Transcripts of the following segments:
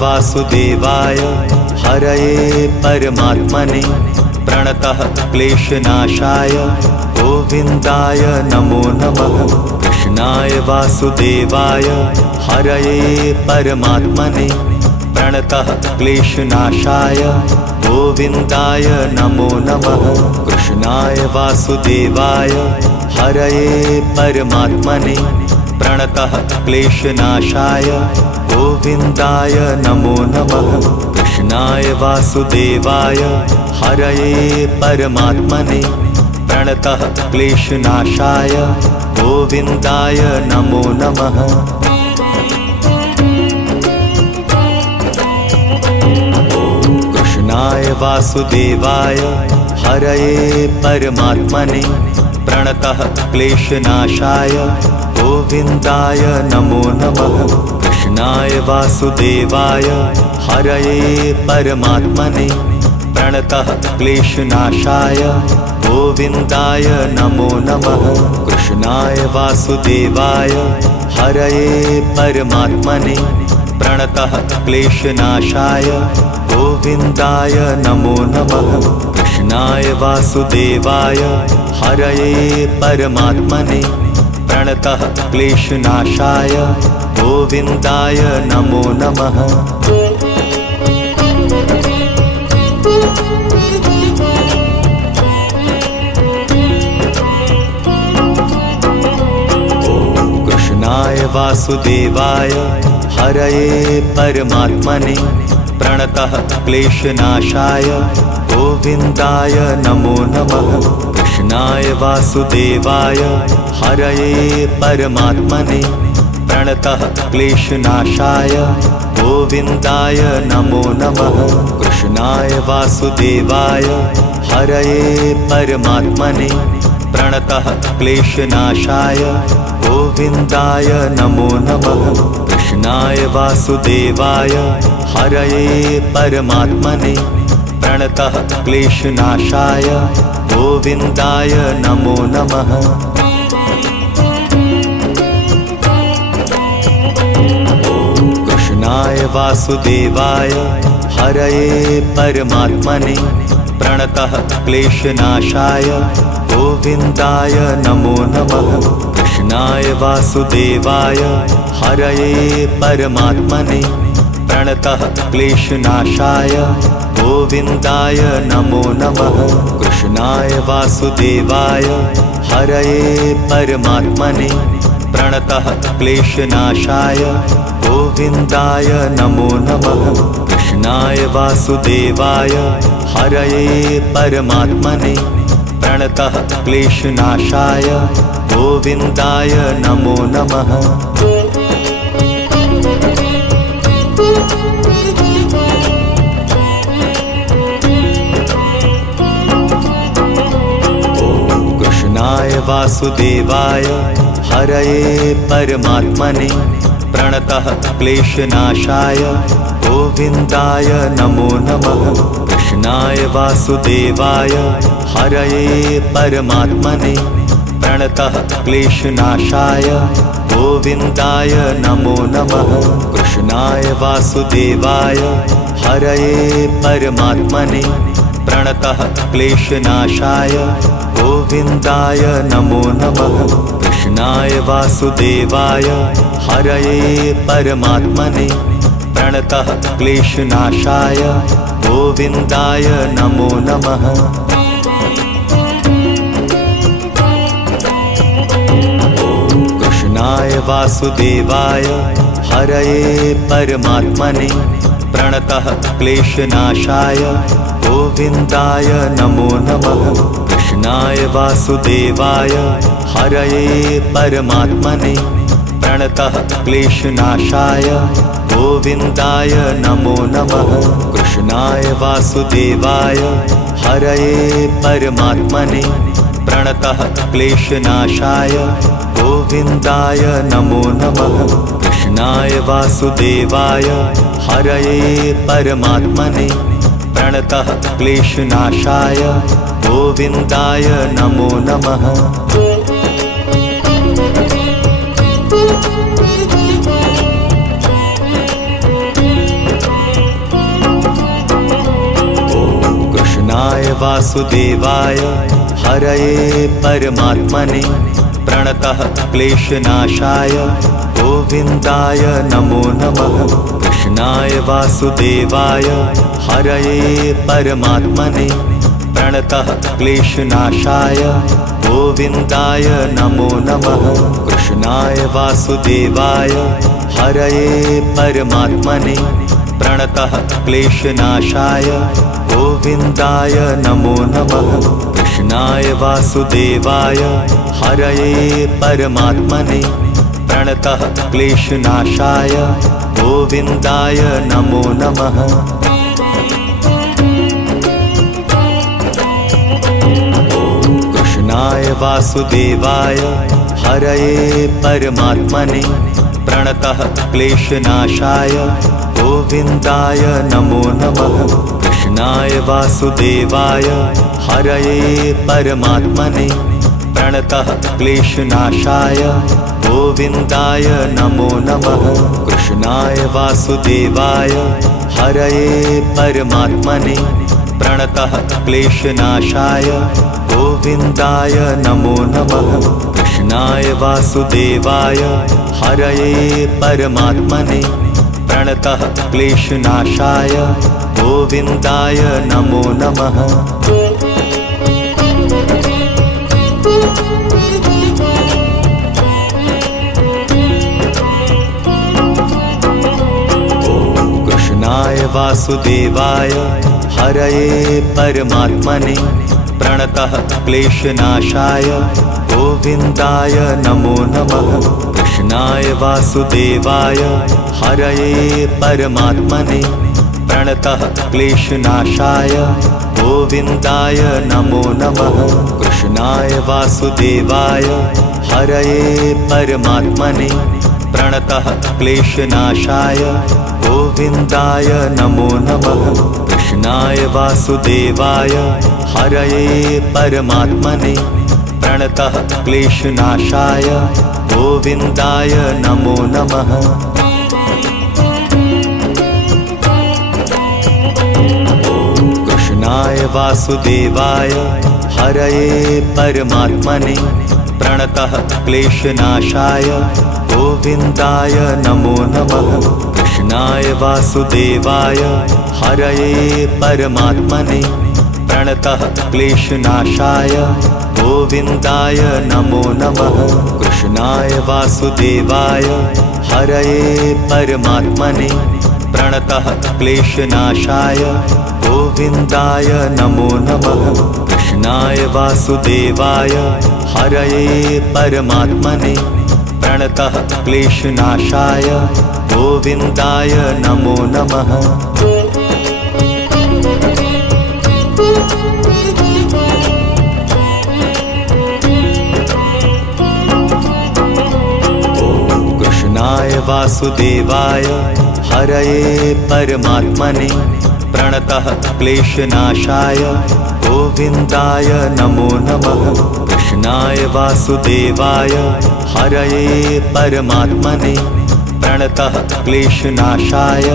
वासुदेवाय हरये परमात्मने प्रणतः क्लेशनाशाय गोविन्दाय नमो नमः। कृष्णाय वासुदेवाय हरये परमात्मने प्रणतः क्लेशनाशाय गोविन्दाय नमो नमः। कृष्णाय वासुदेवाय हरये परमात्मने प्रणतः क्लेशनाशाय गोविन्दाय नमो नमः। कृष्णाय वासुदेवाय हरये परमात्मने प्रणतः क्लेशनाशाय गोविन्दाय नमो नमः। कृष्णाय वासुदेवाय हरये परमात्मने प्रणतः क्लेशनाशाय गोविन्दाय नमो नमः। कृष्णाय वासुदेवाय हरये परमात्मने प्रणतः क्लेशनाशाय गोविन्दाय नमो नमः। कृष्णाय वासुदेवाय हरये परमात्मने प्रणतः क्लेशनाशाय गोविन्दाय नमो नमः। कृष्णाय वासुदेवाय हरये परमात्मने प्रणतः क्लेशनाशाय गोविन्दाय नमो नमः। कृष्णाय वासुदेवाय हरये परमात्मने प्रणतः क्लेशनाशाय गोविन्दाय नमो नमः। कृष्णाय वासुदेवाय हरये परमात्मने प्रणतः क्लेशनाशाय गोविन्दाय नमो नमः। कृष्णाय वासुदेवाय हरये परमात्मने प्रणतः क्लेशनाशाय गोविन्दाय नमो नमः। कृष्णाय वासुदेवाय हरये परमात्मने प्रणतः क्लेशनाशाय गोविन्दाय नमो नमः। कृष्णाय वासुदेवाय हरये परमात्मने प्रणतः क्लेशनाशाय गोविन्दाय नमो नमः। कृष्णाय वासुदेवाय हरये परमात्मने प्रणतः क्लेशनाशाय गोविन्दाय नमो नमः। कृष्णाय वासुदेवाय हरये परमात्मने प्रणतः क्लेशनाशाय गोविन्दाय नमो नमः। कृष्णाय वासुदेवाय हरये परमात्मने प्रणतः क्लेशनाशाय गोविन्दाय नमो नमः। कृष्णाय वासुदेवाय हरये परमात्मने प्रणतः क्लेशनाशाय गोविन्दाय नमो नमः। कृष्णाय वासुदेवाय हरये परमात्मने प्रणतः क्लेशनाशाय गोविन्दाय नमो नमः। कृष्णाय वासुदेवाय हरये परमात्मने प्रणतः क्लेशनाशाय गोविन्दाय नमो नमः। कृष्णाय वासुदेवाय हरये परमात्मने प्रणतः क्लेशनाशाय गोविन्दाय नमो नमः। कृष्णाय वासुदेवाय हरये परमात्मने प्रणतः क्लेशनाशाय गोविन्दाय नमो नमः। कृष्णाय वासुदेवाय हरये परमात्मने प्रणतः क्लेशनाशाय गोविन्दाय नमो नमः। कृष्णाय वासुदेवाय हरये परमात्मने प्रणतः क्लेशनाशाय गोविन्दाय नमो नमः। कृष्णाय वासुदेवाय हरये परमात्मने प्रणतः क्लेशनाशाय गोविन्दाय नमो नमः। वासुदेवाय हरये परमात्मने प्रणतः क्लेशनाशाय गोविन्दाय नमो नमः। कृष्णाय वासुदेवाय हरये परमात्मने प्रणतः क्लेशनाशाय गोविन्दाय नमो नमः। कृष्णाय वासुदेवाय हरये परमात्मने प्रणतः क्लेशनाशाय गोविन्दाय नमो नमः। कृष्णाय वासुदेवाय हरये परमात्मने प्रणतः क्लेशनाशाय गोविन्दाय नमो नमः। कृष्णाय वासुदेवाय हरये परमात्मने प्रणतः क्लेशनाशाय गोविन्दाय नमो नमः। कृष्णाय वासुदेवाय हरये परमात्मने प्रणतः क्लेशनाशाय गोविन्दाय नमो नमः। कृष्णाय वासुदेवाय हरये परमात्मने प्रणतः क्लेशनाशाय गोविन्दाय नमो नमः। कृष्णाय वासुदेवाय हरये परमात्मने प्रणतः क्लेशनाशाय गोविन्दाय नमो नमः। कृष्णाय वासुदेवाय हरये परमात्मने प्रणतः क्लेशनाशाय गोविन्दाय नमो नमः। कृष्णाय वासुदेवाय हरये परमात्मने प्रणतः क्लेशनाशाय गोविन्दाय नमो नमः। कृष्णाय वासुदेवाय हरये परमात्मने प्रणतः क्लेशनाशाय गोविन्दाय नमो नमः। कृष्णाय वासुदेवाय हरये परमात्मने प्रणतः क्लेशनाशाय गोविन्दाय नमो नमः। कृष्णाय वासुदेवाय हरये परमात्मने प्रणतः क्लेशनाशाय गोविन्दाय नमो नमः। कृष्णाय वासुदेवाय हरये परमात्मने प्रणतः क्लेशनाशाय गोविन्दाय नमो नमः। कृष्णाय वासुदेवाय हरये परमात्मने प्रणतः क्लेशनाशाय गोविन्दाय नमो नमः। कृष्णाय वासुदेवाय हरये परमात्मने प्रणतः क्लेशनाशाय गोविन्दाय नमो नमः। कृष्णाय वासुदेवाय हरये परमात्मने प्रणतः क्लेशनाशाय गोविन्दाय नमो नमः। कृष्णाय वासुदेवाय हरये परमात्मने प्रणतः क्लेशनाशाय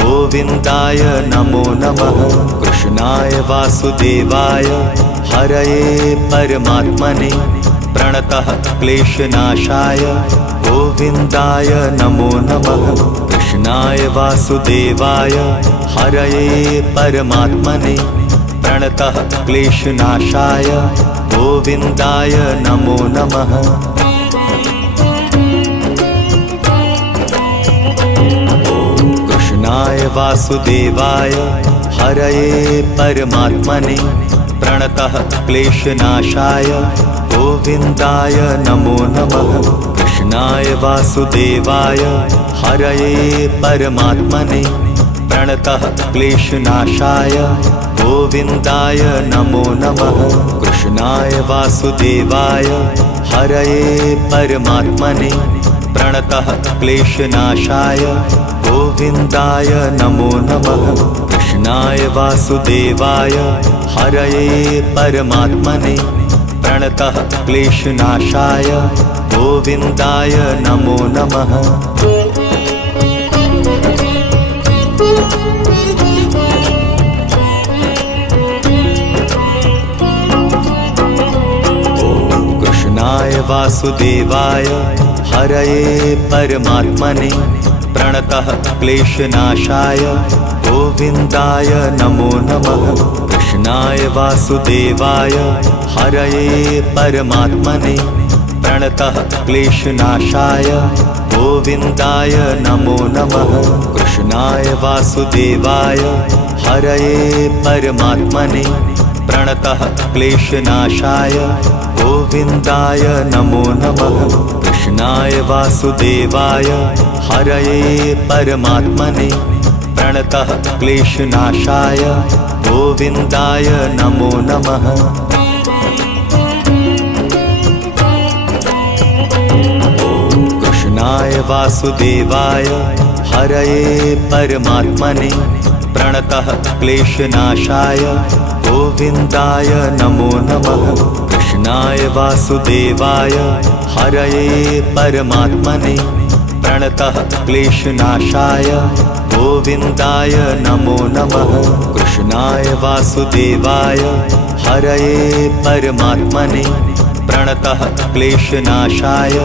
गोविन्दाय नमो नमः। कृष्णाय वासुदेवाय हरये परमात्मने प्रणतः क्लेशनाशाय गोविन्दाय नमो नमः। कृष्णाय वासुदेवाय हरये परमात्मने प्रणतः क्लेशनाशाय गोविन्दाय नमो नमः। कृष्णाय वासुदेवाय हरये परमात्मने प्रणतः क्लेशनाशाय गोविन्दाय नमो नमः। कृष्णाय वासुदेवाय हरये परमात्मने प्रणतः क्लेशनाशाय गोविन्दाय नमो नमः। कृष्णाय वासुदेवाय हरये परमात्मने प्रणतः क्लेशनाशाय गोविन्दाय नमो नमः। कृष्णाय वासुदेवाय हरये परमात्मने प्रणतः क्लेशनाशाय गोविन्दाय नमो नमः। वासुदेवाय हरये परमात्मने प्रणतः क्लेशनाशाय गोविन्दाय नमो नमः। कृष्णाय वासुदेवाय हरये परमात्मने प्रणतः क्लेशनाशाय गोविन्दाय नमो नमः। कृष्णाय वासुदेवाय हरये परमात्मने प्रणतः क्लेशनाशाय गोविन्दाय नमो नमः। कृष्णाय वासुदेवाय हरये परमात्मने प्रणतः क्लेशनाशाय गोविन्दाय नमो नमः। कृष्णाय वासुदेवाय हरये परमात्मने प्रणतः क्लेशनाशाय गोविन्दाय नमो नमः। कृष्णाय वासुदेवाय हरये परमात्मने प्रणतः क्लेशनाशाय गोविन्दाय नमो नमः। कृष्णाय वासुदेवाय हरये परमात्मने प्रणतः क्लेशनाशाय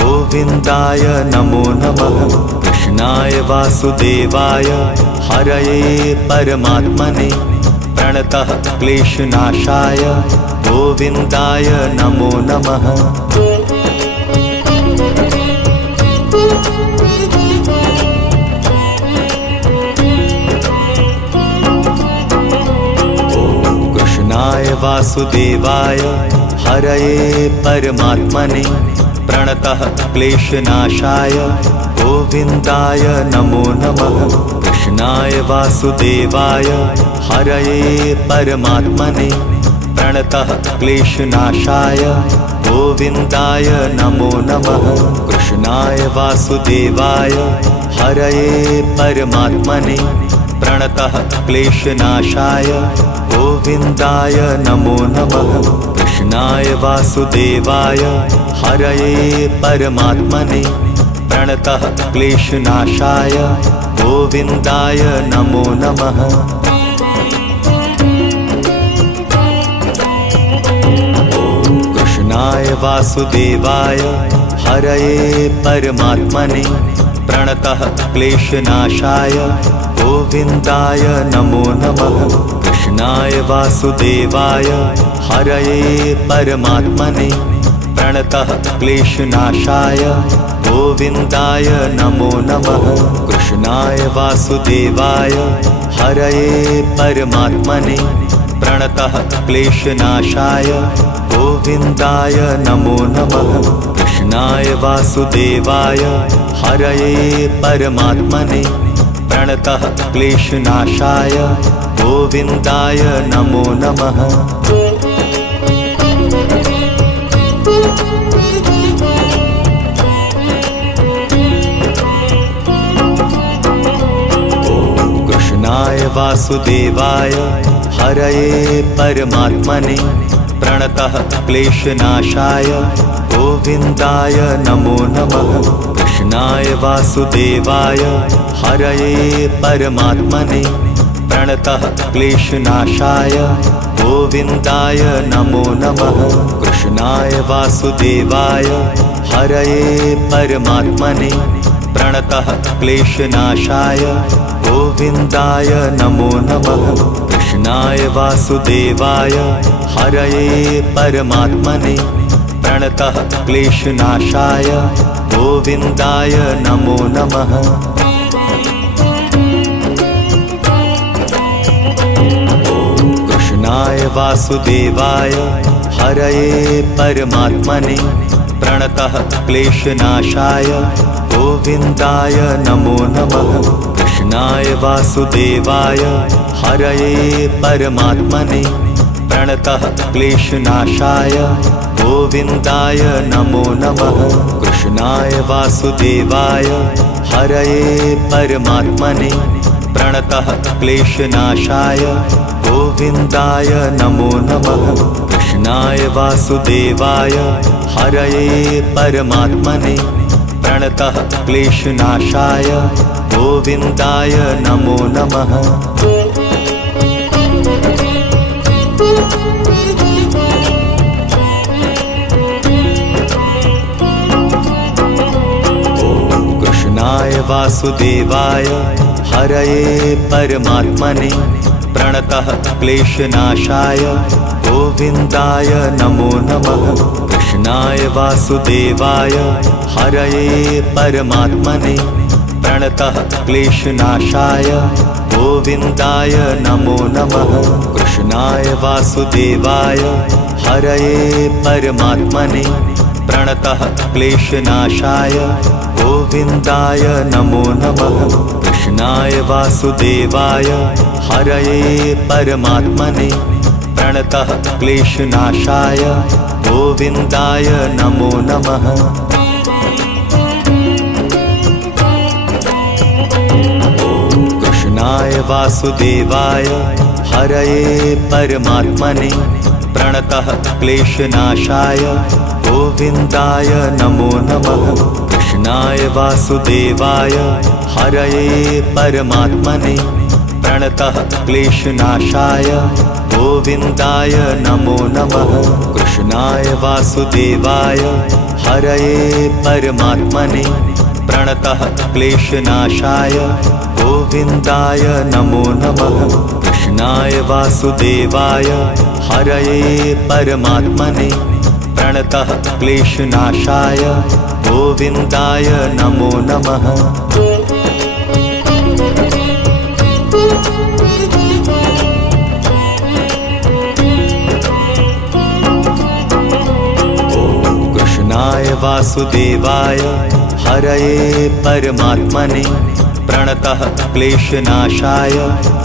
गोविन्दाय नमो नमः। कृष्णाय वासुदेवाय हरये परमात्मने प्रणतः क्लेशनाशाय गोविन्दाय नमो नमः। कृष्णाय वासुदेवाय हरये परमात्मने प्रणतः क्लेशनाशाय गोविन्दाय नमो नमः। कृष्णाय वासुदेवाय हरये परमात्मने प्रणतः क्लेशनाशाय गोविन्दाय नमो नमः। कृष्णाय वासुदेवाय हरये परमात्मने प्रणतः क्लेशनाशाय गोविन्दाय नमो नमः। कृष्णाय वासुदेवाय हरये परमात्मने प्रणतः क्लेशनाशाय गोविन्दाय नमो नमः। कृष्णाय वासुदेवाय हरये परमात्मने प्रणतः क्लेशनाशाय गोविन्दाय नमो नमः। कृष्णाय वासुदेवाय हरये परमात्मने प्रणतः क्लेशनाशाय गोविन्दाय नमो नमः। कृष्णाय वासुदेवाय हरये परमात्मने प्रणतः क्लेशनाशाय गोविन्दाय नमो नमः। कृष्णाय वासुदेवाय हरये परमात्मने प्रणतः क्लेशनाशाय गोविन्दाय नमो नमः। कृष्णाय वासुदेवाय हरये परमात्मने प्रणतः क्लेशनाशाय गोविन्दाय नमो नमः। कृष्णाय वासुदेवाय हरये परमात्मने प्रणतः क्लेशनाशाय गोविन्दाय नमो नमः। कृष्णाय वासुदेवाय हरये परमात्मने प्रणतः क्लेशनाशाय गोविन्दाय नमो नमः। कृष्णाय वासुदेवाय हरये परमात्मने प्रणतः क्लेशनाशाय गोविन्दाय नमो नमः। कृष्णाय वासुदेवाय हरये परमात्मने प्रणतः क्लेशनाशाय गोविन्दाय नमो नमः। कृष्णाय वासुदेवाय हरये परमात्मने प्रणतः क्लेशनाशाय गोविन्दाय नमो नमः। कृष्णाय वासुदेवाय हरये परमात्मने प्रणतः क्लेशनाशाय गोविन्दाय नमो नमः। कृष्णाय वासुदेवाय हरये परमात्मने प्रणतः क्लेशनाशाय गोविन्दाय नमो नमः। कृष्णाय वासुदेवाय हरये परमात्मने प्रणतः क्लेशनाशाय गोविन्दाय नमो नमः। कृष्णाय वासुदेवाय हरये परमात्मने प्रणतः क्लेशनाशाय गोविन्दाय नमो नमः। कृष्णाय वासुदेवाय हरये परमात्मने प्रणतः क्लेशनाशाय गोविन्दाय नमो नमः। कृष्णाय वासुदेवाय हरये परमात्मने प्रणतः क्लेशनाशाय गोविन्दाय नमो नमः। कृष्णाय वासुदेवाय हरये परमात्मने प्रणतः क्लेशनाशाय गोविन्दाय नमो नमः। कृष्णाय वासुदेवाय हरये परमात्मने प्रणतः क्लेशनाशाय गोविन्दाय नमो नमः। कृष्णाय वासुदेवाय हरये परमात्मने प्रणतः क्लेशनाशाय गोविन्दाय नमो नमः। कृष्णाय वासुदेवाय हरये परमात्मने प्रणतः क्लेशनाशाय गोविन्दाय नमो नमः। कृष्णाय वासुदेवाय हरये परमात्मने प्रणतः क्लेशनाशाय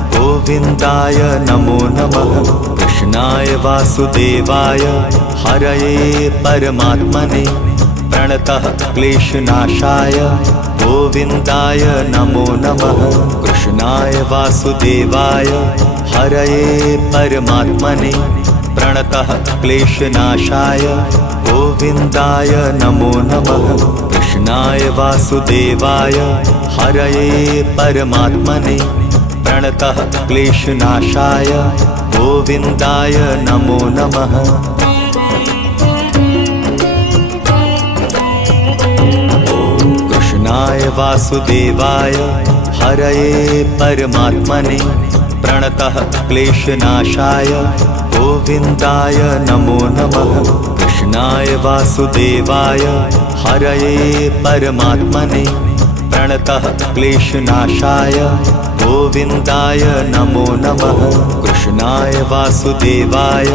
गोविन्दाय नमो नमः। कृष्णाय वासुदेवाय हरये परमात्मने प्रणतः क्लेशनाशाय गोविन्दाय नमो नमः। कृष्णाय वासुदेवाय हरये परमात्मने प्रणतः क्लेशनाशाय गोविन्दाय नमो नमः। कृष्णाय वासुदेवाय हरये परमात्मने प्रणतः क्लेशनाशाय गोविन्दाय नमो नमः। कृष्णाय वासुदेवाय हरये परमात्मने प्रणतः क्लेशनाशाय गोविन्दाय नमो नमः। कृष्णाय वासुदेवाय हरये परमात्मने प्रणतः क्लेशनाशाय गोविन्दाय नमो नमः। कृष्णाय वासुदेवाय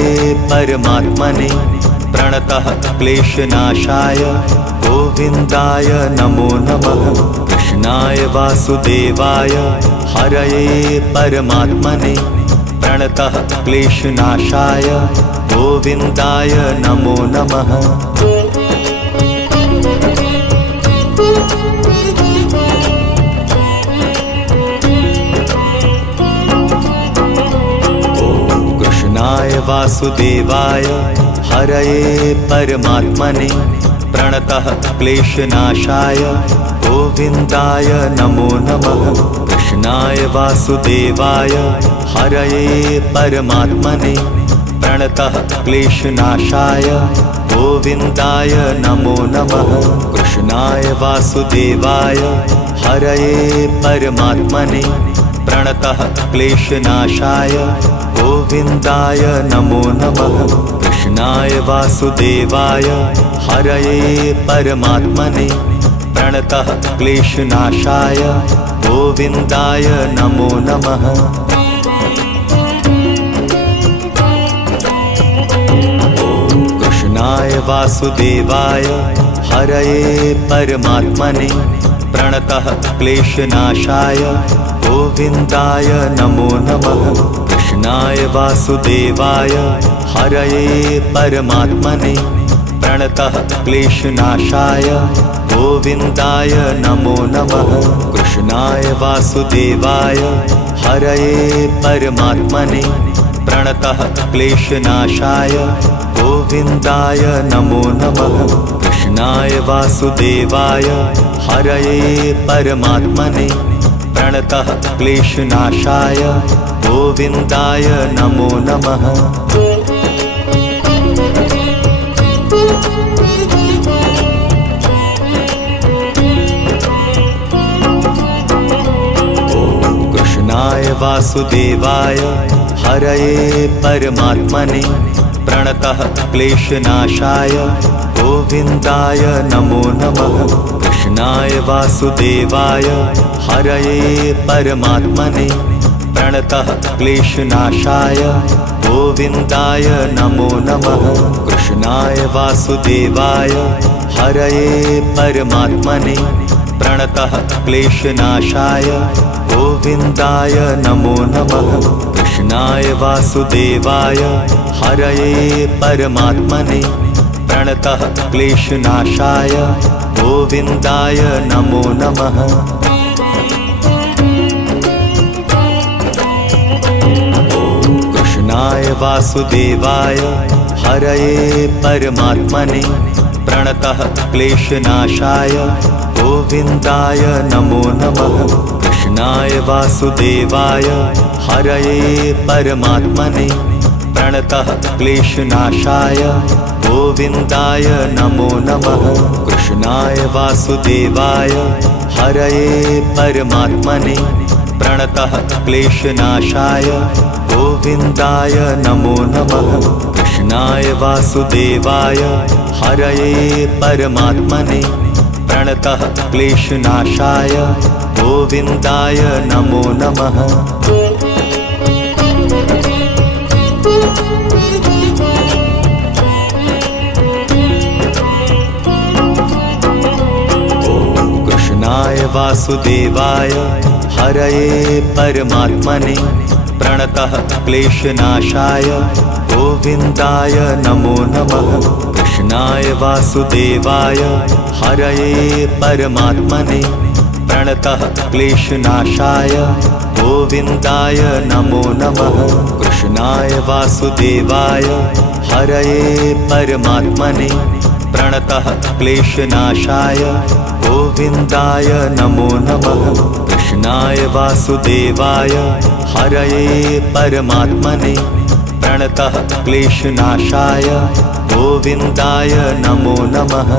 हरये परमात्मने प्रणतः क्लेशनाशाय गोविन्दाय नमो नमः। कृष्णाय वासुदेवाय हरये परमात्मने प्रणतः क्लेशनाशाय गोविन्दाय नमो नमः। कृष्णाय वासुदेवाय हरये परमात्मने प्रणतः क्लेशनाशाय गोविन्दाय नमो नमः। कृष्णाय वासुदेवाय हरये परमात्मने प्रणतः क्लेशनाशाय गोविन्दाय नमो नमः। कृष्णाय वासुदेवाय हरये परमात्मने प्रणतः क्लेशनाशाय गोविन्दाय नमो नमः। कृष्णाय वासुदेवाय हरये परमात्मने प्रणतः क्लेशनाशाय गोविन्दाय नमो नमः। कृष्णाय वासुदेवाय हरये परमात्मने प्रणतः क्लेशनाशाय गोविन्दाय नमो नमः। कृष्णाय वासुदेवाय हरये परमात्मने प्रणतः क्लेशनाशाय गोविन्दाय नमो नमः। कृष्णाय वासुदेवाय हरये परमात्मने प्रणतः क्लेशनाशाय गोविन्दाय नमो नमः। कृष्णाय वासुदेवाय हरये परमात्मने प्रणतः क्लेशनाशाय गोविन्दाय नमो नमः। कृष्णाय वासुदेवाय हरये परमात्मने प्रणतः क्लेशनाशाय गोविन्दाय नमो नमः। कृष्णाय वासुदेवाय हरये परमात्मने प्रणतः क्लेशनाशाय गोविन्दाय नमो नमः। कृष्णाय वासुदेवाय हरये परमात्मने प्रणतः क्लेशनाशाय गोविन्दाय नमो नमः। कृष्णाय वासुदेवाय हरये परमात्मने प्रणतः क्लेशनाशाय गोविन्दाय नमो नमः। कृष्णाय वासुदेवाय हरये परमात्मने प्रणतः क्लेशनाशाय गोविन्दाय नमो नमः। कृष्णाय वासुदेवाय हरये परमात्मने प्रणतः क्लेशनाशाय गोविन्दाय नमो नमः। कृष्णाय वासुदेवाय हरये परमात्मने प्रणतः क्लेशनाशाय गोविन्दाय नमो नमः। कृष्णाय वासुदेवाय हरये परमात्मने प्रणतः क्लेशनाशाय गोविन्दाय नमो नमः। कृष्णाय वासुदेवाय हरये परमात्मने प्रणतः क्लेशनाशाय गोविन्दाय नमो नमः। कृष्णाय वासुदेवाय हरये परमात्मने प्रणतः क्लेशनाशाय गोविन्दाय नमो नमः। कृष्णाय वासुदेवाय हरये परमात्मने प्रणतः क्लेशनाशाय गोविन्दाय नमो नमः। कृष्णाय वासुदेवाय हरये परमात्मने प्रणतः क्लेशनाशाय गोविन्दाय नमो नमः।